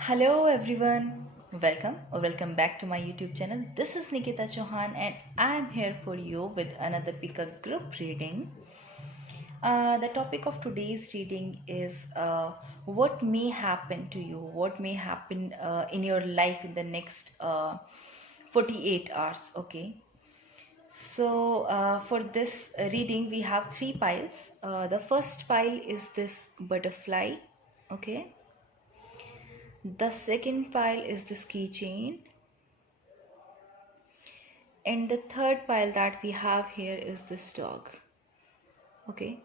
Hello everyone, welcome back to my YouTube channel. This is Nikita Chauhan and I'm here for you with another Pick a Group reading. The topic of today's reading is what may happen to you, what may happen in your life in the next 48 hours. Okay, so for this reading, we have three piles. The first pile is this butterfly. Okay, the second pile is this keychain, and the third pile that we have here is this dog. Okay,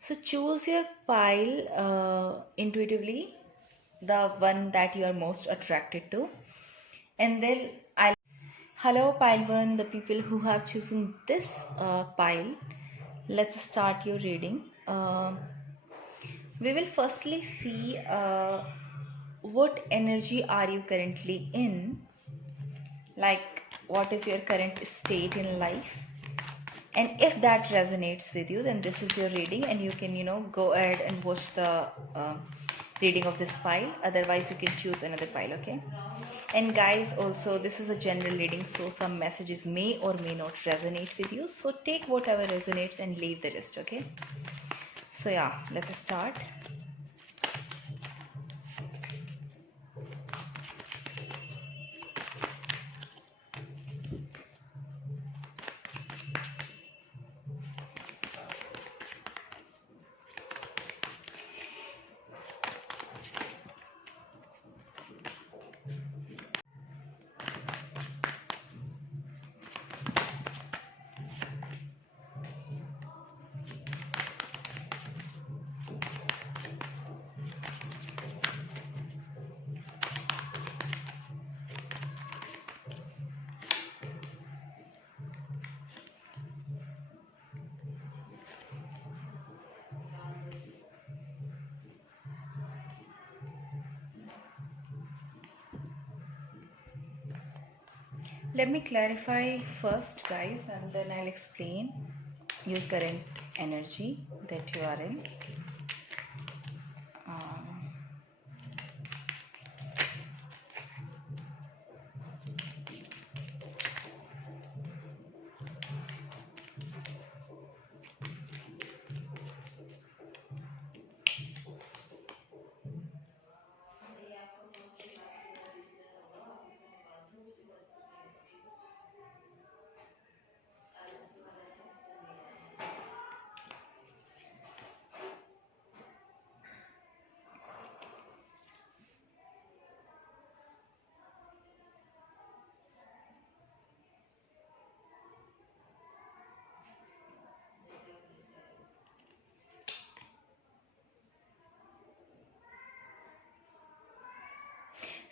so choose your pile intuitively, the one that you are most attracted to, and then I'll hello pile one, the people who have chosen this pile. Let's start your reading. We will firstly see what energy are you currently in, like what is your current state in life, and if that resonates with you, then this is your reading and you can go ahead and watch the reading of this file. Otherwise you can choose another file. Okay, and guys, also this is a general reading, so some messages may or may not resonate with you, so take whatever resonates and leave the rest. Okay, so yeah, let's start. Let me clarify first, guys, and then I'll explain your current energy that you are in. Um,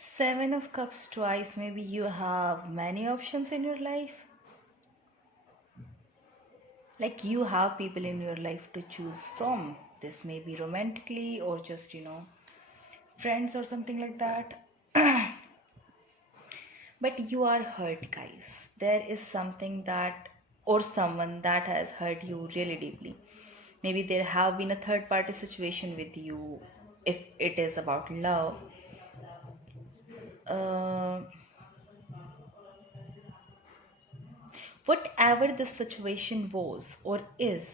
7 of Cups twice. Maybe you have many options in your life. Like you have people in your life to choose from. This may be romantically or just, friends or something like that. But you are hurt, guys. There is something that, or someone that has hurt you really deeply. Maybe there have been a third party situation with you if it is about love. Uh, Whatever the situation was or is,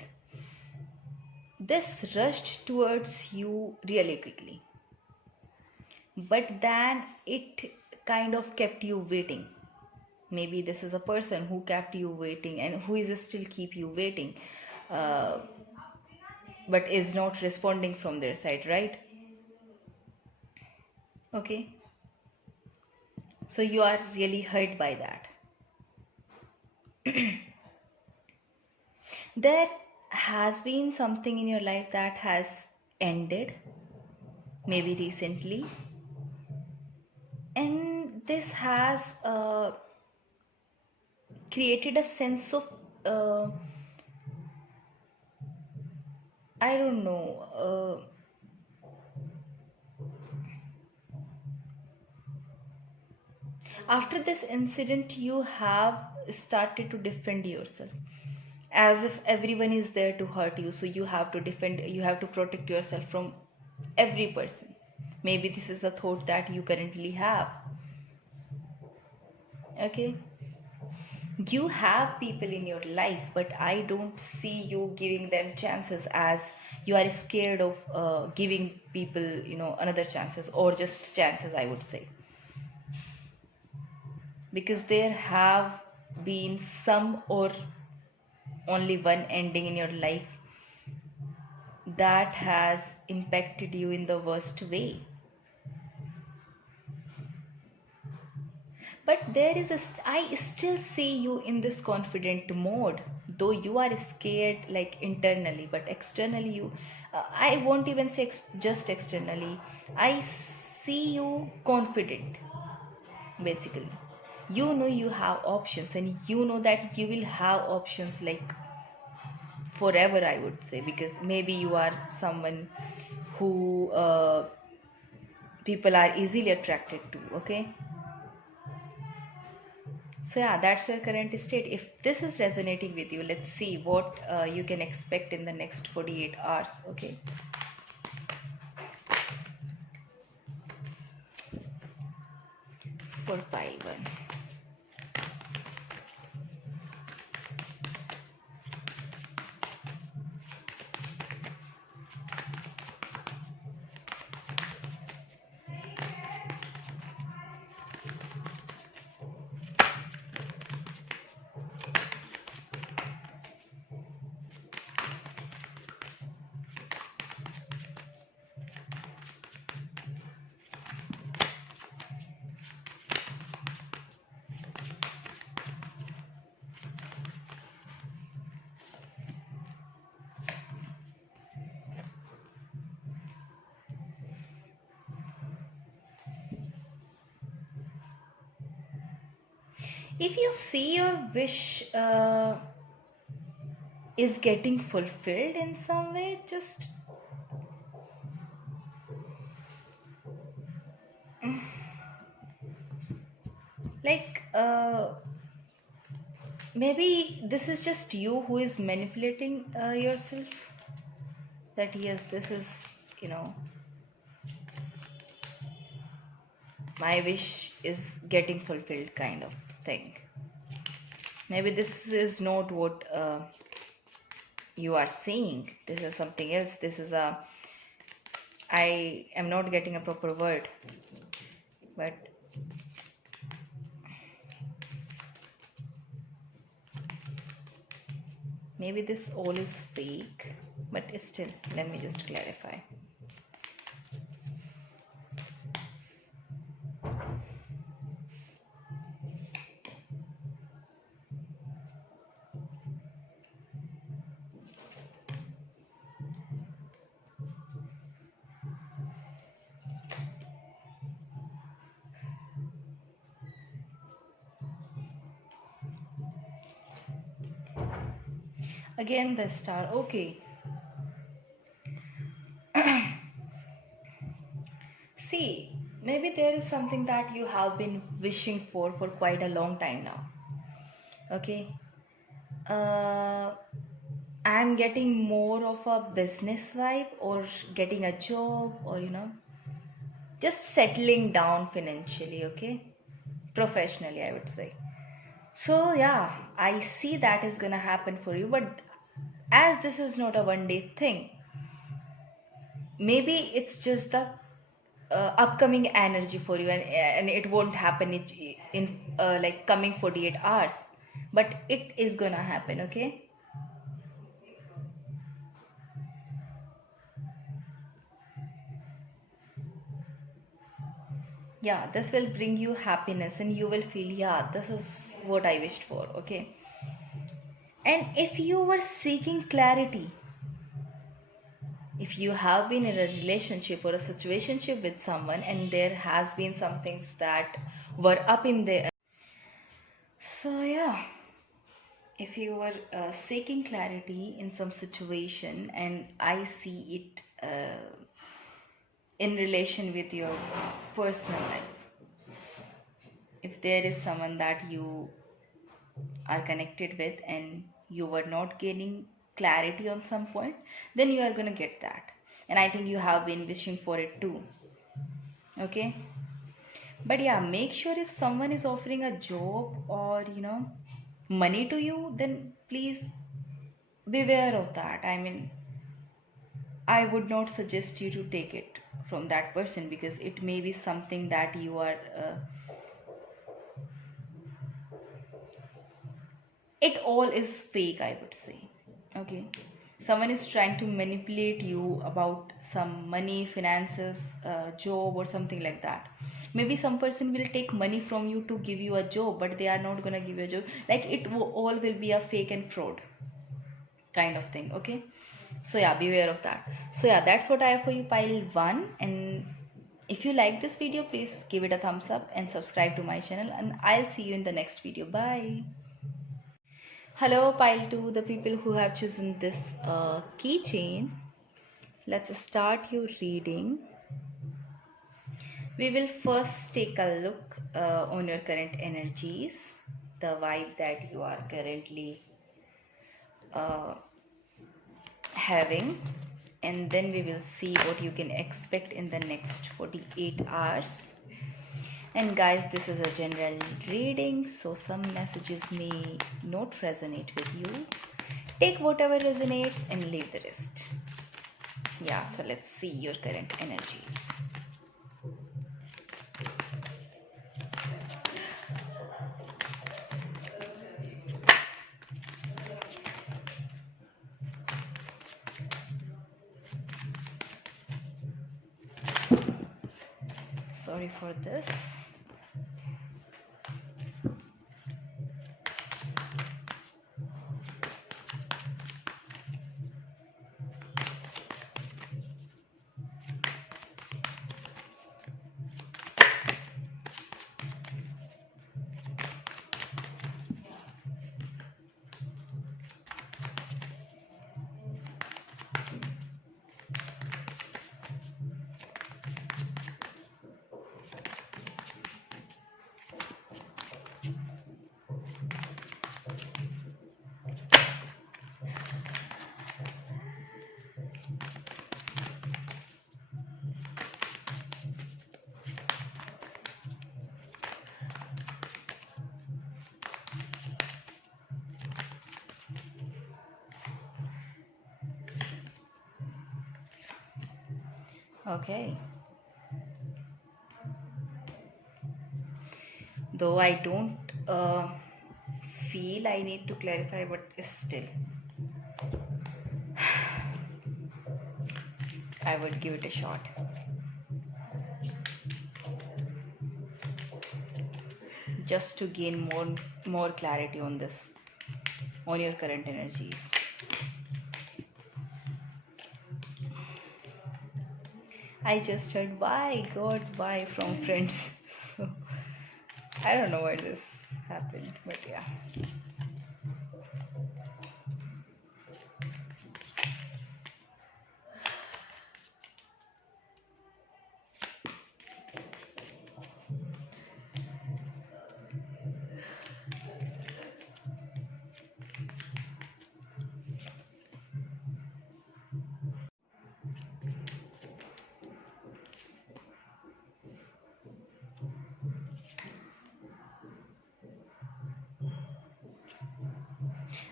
this rushed towards you really quickly, but then it kind of kept you waiting. Maybe this is a person who kept you waiting and who is still keep you waiting, uh, but is not responding from their side, right? Okay, so you are really hurt by that. There has been something in your life that has ended, maybe recently, and this has created a sense of uh, I don't know. After this incident, you have started to defend yourself as if everyone is there to hurt you. So you have to defend, you have to protect yourself from every person. Maybe this is a thought that you currently have. Okay, you have people in your life, but I don't see you giving them chances, as you are scared of giving people, another chances, or just chances, I would say, because there have been some or only one ending in your life that has impacted you in the worst way. But there is I still see you in this confident mode, though you are scared like internally, but externally you, I won't even say just externally, I see you confident. Basically, you know you have options, and you know that you will have options like forever, I would say, because maybe you are someone who people are easily attracted to. Okay, so yeah, that's your current state. If this is resonating with you, let's see what you can expect in the next 48 hours. Okay, for pile one. If you see your wish is getting fulfilled in some way, just like maybe this is just you who is manipulating yourself, that yes, this is, you know my wish is getting fulfilled kind of thing. Maybe this is not what you are seeing. This is something else. This is a, I am not getting a proper word, but maybe this all is fake. But still, let me just clarify. Again, the star. Okay. See, maybe there is something that you have been wishing for quite a long time now. Okay. Uh, I'm getting more of a business vibe, or getting a job, or just settling down financially. Okay, professionally, I would say. So yeah, I see that is gonna happen for you, but as this is not a one day thing, maybe it's just the upcoming energy for you, and it won't happen in like coming 48 hours, but it is gonna happen. Okay, yeah, this will bring you happiness, and you will feel, yeah, this is what I wished for. Okay, and if you were seeking clarity, if you have been in a relationship or a situationship with someone, and there has been some things that were up in there, so yeah, if you were seeking clarity in some situation, and I see it in relation with your personal life, if there is someone that you are connected with, and you were not gaining clarity on some point, then you are going to get that, and I think you have been wishing for it too. Okay, but yeah, make sure if someone is offering a job or money to you, then please beware of that. I mean, I would not suggest you to take it from that person, because it may be something that you are it all is fake, I would say. Okay, someone is trying to manipulate you about some money, finances, job or something like that. Maybe some person will take money from you to give you a job, but they are not going to give you a job. Like all will be a fake and fraud kind of thing. Okay, so yeah, beware of that. So yeah, that's what I have for you, pile one. And if you like this video, please give it a thumbs up and subscribe to my channel, and I'll see you in the next video. Bye. Hello, pile 2, the people who have chosen this keychain. Let's start your reading. We will first take a look on your current energies, the vibe that you are currently uh, having, and then we will see what you can expect in the next 48 hours. And guys, this is a general reading, so some messages may not resonate with you. Take whatever resonates and leave the rest. Yeah, so let's see your current energies. Sorry for this. Okay. Though I don't feel I need to clarify, but still, I would give it a shot. Just to gain more clarity on this, on your current energies. I just heard bye God bye from friends. So I don't know why this happened, but yeah.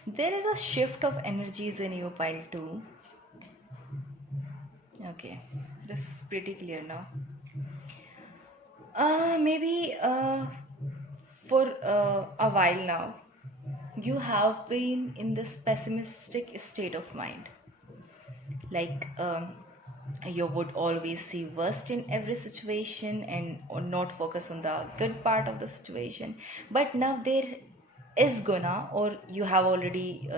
There is a shift of energies in you, pile 2. Okay, this is pretty clear now. Maybe for a while now, you have been in this pessimistic state of mind. Like, you would always see worst in every situation and or not focus on the good part of the situation. But now there is gonna, or you have already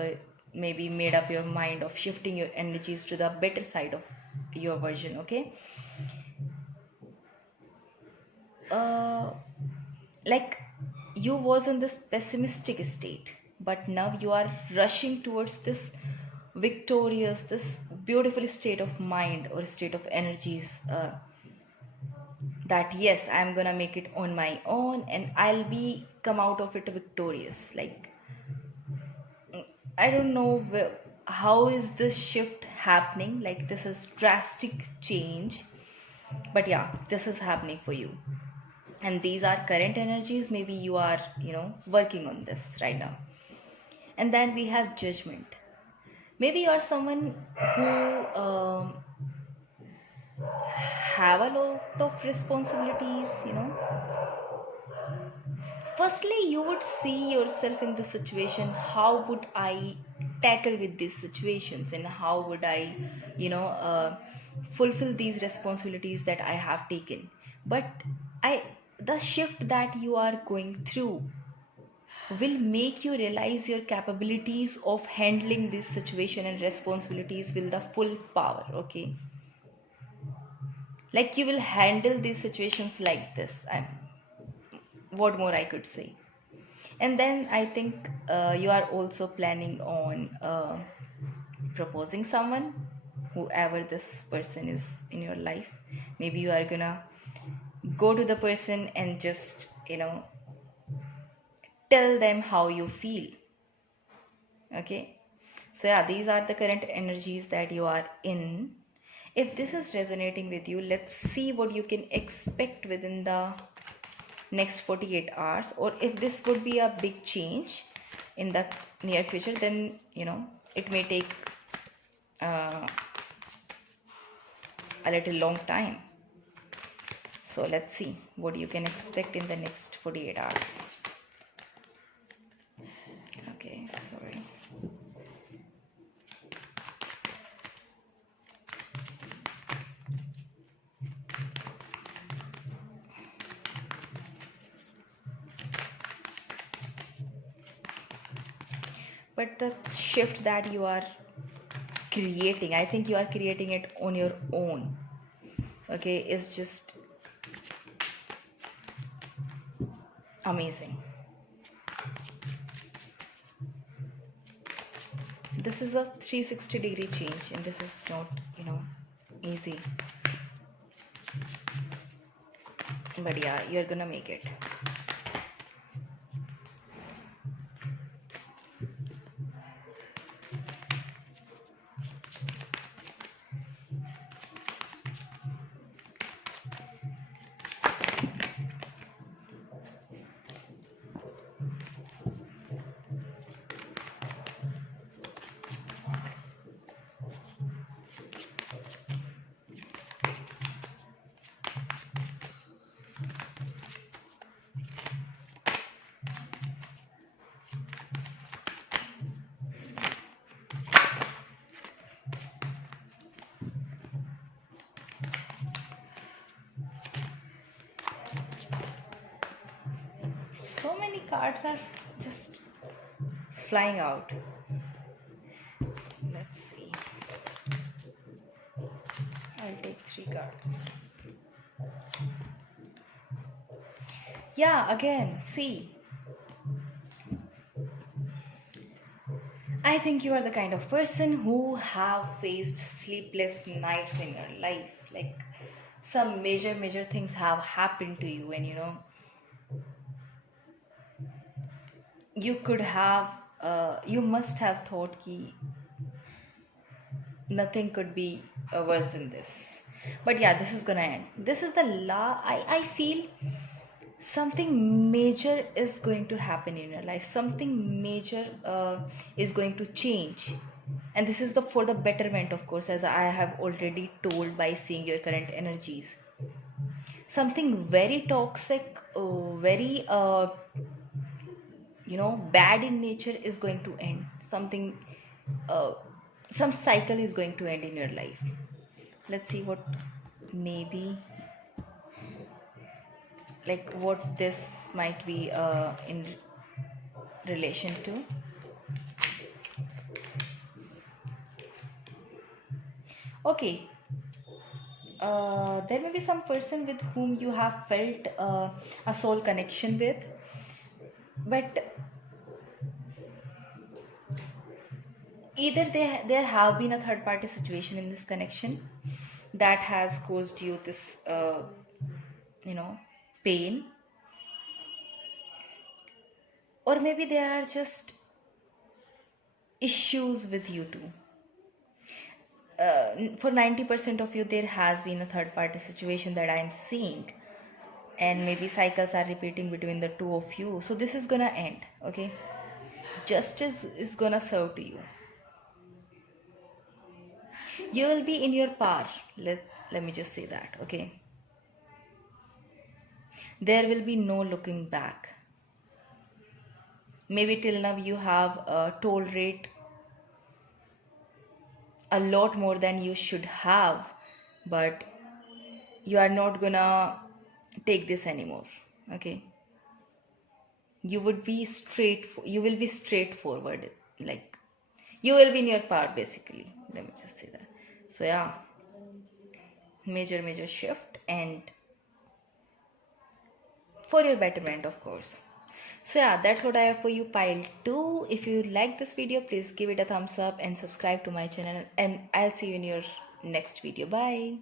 maybe made up your mind of shifting your energies to the better side of your version. Okay, uh, like you was in this pessimistic state, but now you are rushing towards this victorious, this beautiful state of mind or state of energies, that yes, I'm gonna make it on my own and I'll be come out of it victorious. Like, I don't know how is this shift happening. Like, this is drastic change. But yeah, this is happening for you, and these are current energies. Maybe you are, working on this right now. And then we have judgment. Maybe you are someone who have a lot of responsibilities. Firstly, you would see yourself in the situation. How would I tackle with these situations, and how would I fulfill these responsibilities that I have taken? But I the shift that you are going through will make you realize your capabilities of handling this situation and responsibilities with the full power. Okay, like you will handle these situations like this. What more I could say? And then I think you are also planning on proposing someone, whoever this person is in your life. Maybe you are gonna go to the person and just tell them how you feel. Okay, so yeah, these are the current energies that you are in. If this is resonating with you, let's see what you can expect within the next 48 hours, or if this would be a big change in the near future, then it may take uh, a little long time. So let's see what you can expect in the next 48 hours. Okay, sorry. But the shift that you are creating, I think you are creating it on your own. Okay, is just amazing. This is a 360-degree change, and this is not easy. But yeah, you're gonna make it. So many cards are just flying out. Let's see. I'll take 3 cards. Yeah, again, see. I think you are the kind of person who have faced sleepless nights in your life. Like some major things have happened to you, and you could have you must have thought ki nothing could be worse than this. But yeah, this is gonna end. This is the I feel something major is going to happen in your life. Something major is going to change, and this is the for the betterment, of course, as I have already told by seeing your current energies. Something very toxic, very bad in nature is going to end. Something uh, some cycle is going to end in your life. Let's see what maybe, like what this might be in relation to. Okay, there may be some person with whom you have felt a soul connection with, but either there have been a third party situation in this connection that has caused you this you know pain, or maybe there are just issues with you too. for 90% of you, there has been a third party situation that I'm seeing, and maybe cycles are repeating between the two of you. So this is gonna end, okay? Justice is gonna serve to you. You will be in your power. Let me just say that, okay? There will be no looking back. Maybe till now you have a toll rate a lot more than you should have, but you are not gonna take this anymore, okay? You will be straightforward, like you will be in your power basically. Let me just say that. So yeah, major shift, and for your betterment, of course. So yeah, that's what I have for you, pile 2. If you like this video, please give it a thumbs up and subscribe to my channel, and I'll see you in your next video. Bye.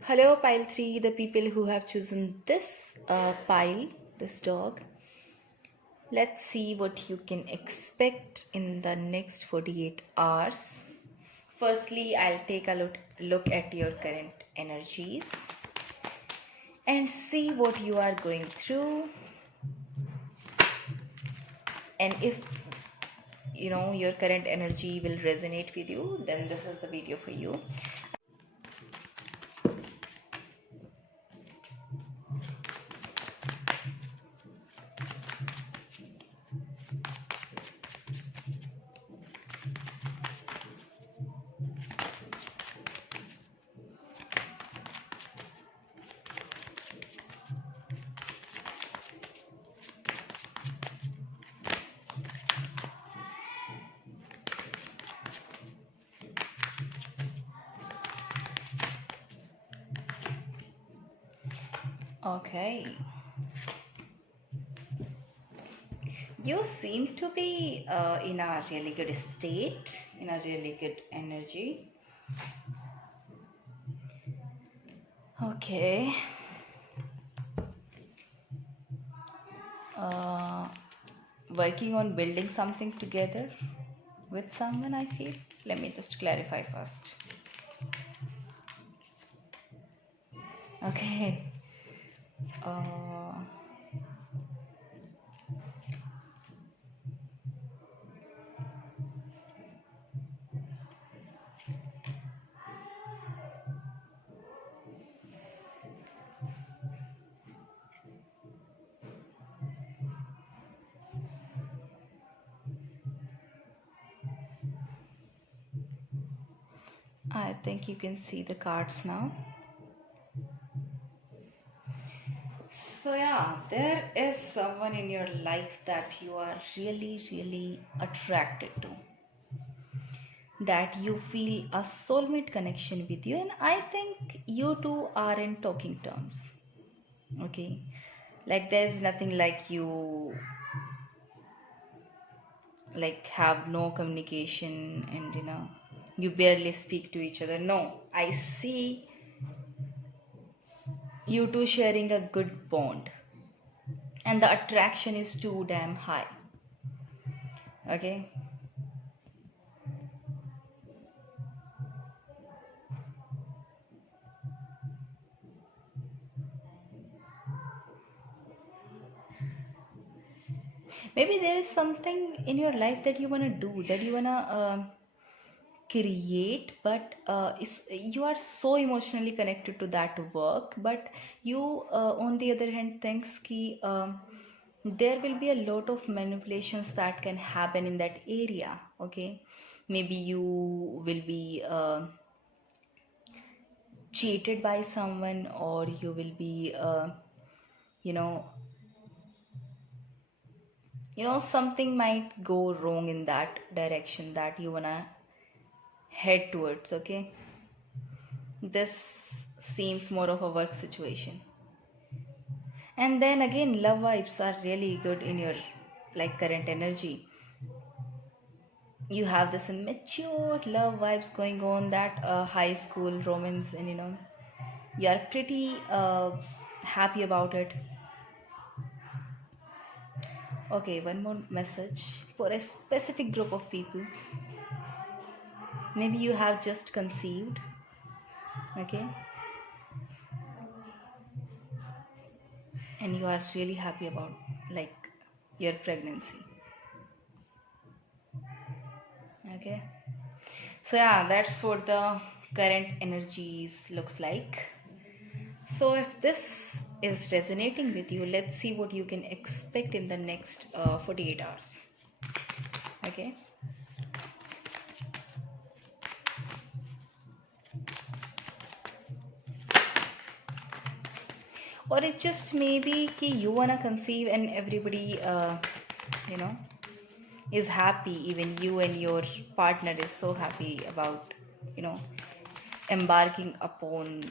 Hello, pile 3, the people who have chosen this pile, this dog. Let's see what you can expect in the next 48 hours. Firstly, I'll take a look at your current energies and see what you are going through. And if your current energy will resonate with you, then this is the video for you. Okay, you seem to be in a really good state, in a really good energy. Okay. Working on building something together with someone, I feel. Let me just clarify first. Okay. I think you can see the cards now. So yeah, there is someone in your life that you are really attracted to, that you feel a soulmate connection with you, and I think you two are in talking terms. Okay, like there's nothing like you like have no communication and you barely speak to each other. No, I see you two sharing a good bond, and the attraction is too damn high. Okay, maybe there is something in your life that you want to do, that you want to create, but you are so emotionally connected to that work, but you on the other hand thinks ki there will be a lot of manipulations that can happen in that area. Okay, maybe you will be cheated by someone, or you will be you know something might go wrong in that direction that you wanna head towards. Okay, this seems more of a work situation. And then again, love vibes are really good in your like current energy. You have this immature love vibes going on, that high school romance, and you are pretty happy about it. Okay, one more message for a specific group of people. Maybe you have just conceived, okay, and you are really happy about like your pregnancy, okay. So yeah, that's what the current energies looks like. So if this is resonating with you, let's see what you can expect in the next 48 hours, okay. Or it just maybe कि you wanna conceive and everybody you know is happy, even you and your partner is so happy about you know embarking upon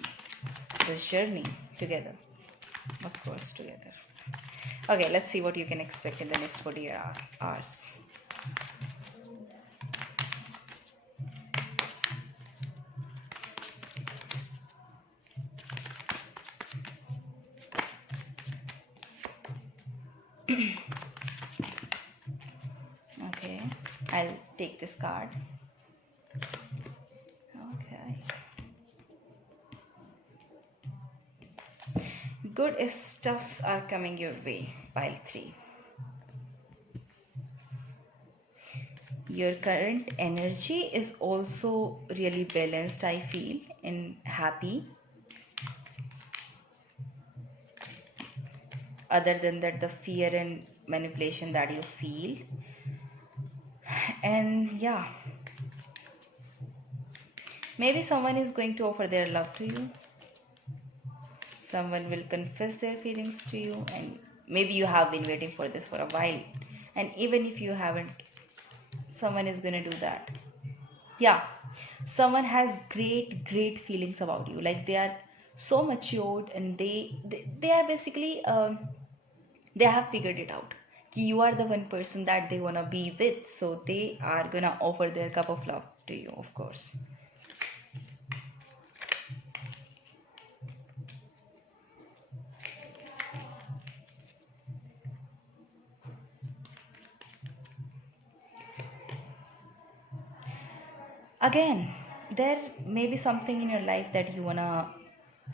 this journey together, of course together. Okay, let's see what you can expect in the next 48 hours. Okay, I'll take this card. Okay, good if stuffs are coming your way, pile 3. Your current energy is also really balanced, I feel, and happy. Other than that, the fear and manipulation that you feel, and yeah, maybe someone is going to offer their love to you. Someone will confess their feelings to you, and maybe you have been waiting for this for a while, and even if you haven't, someone is going to do that. Yeah, someone has great feelings about you, like they are so matured, and they are basically they have figured it out. You are the one person that they want to be with, so they are gonna offer their cup of love to you, of course. Again, there may be something in your life that you wanna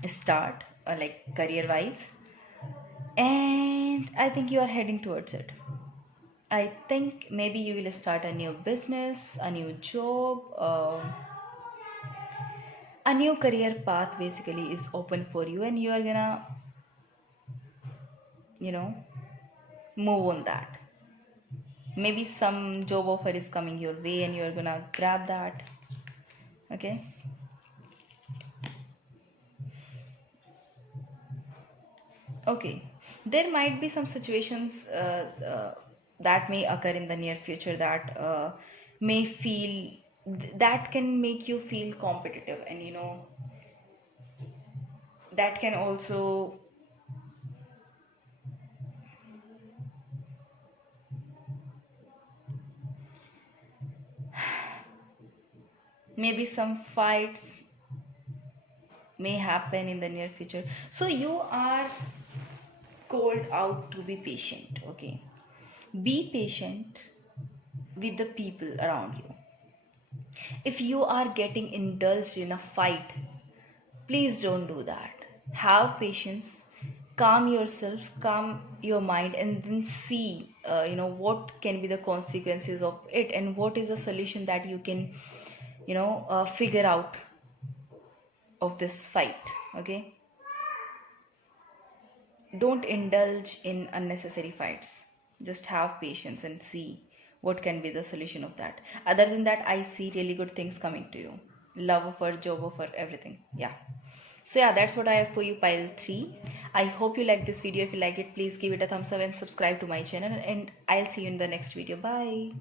start, like career wise, and I think you are heading towards it. I think maybe you will start a new business, a new job, a new career path basically is open for you, and you are gonna, you know, move on that. Maybe some job offer is coming your way and you are gonna grab that, okay. Okay, there might be some situations that may occur in the near future that may feel that can make you feel competitive, and that can also maybe some fights may happen in the near future. So you are called out to be patient, okay. Be patient with the people around you. If you are getting indulged in a fight, please don't do that. Have patience, calm yourself, calm your mind, and then see, what can be the consequences of it, and what is the solution that you can, figure out of this fight. Okay, don't indulge in unnecessary fights. Just have patience and see what can be the solution of that. Other than that, I see really good things coming to you. Love offer, job offer, everything. Yeah. So yeah, that's what I have for you, pile 3. I hope you like this video. If you like it, please give it a thumbs up and subscribe to my channel, and I'll see you in the next video. Bye.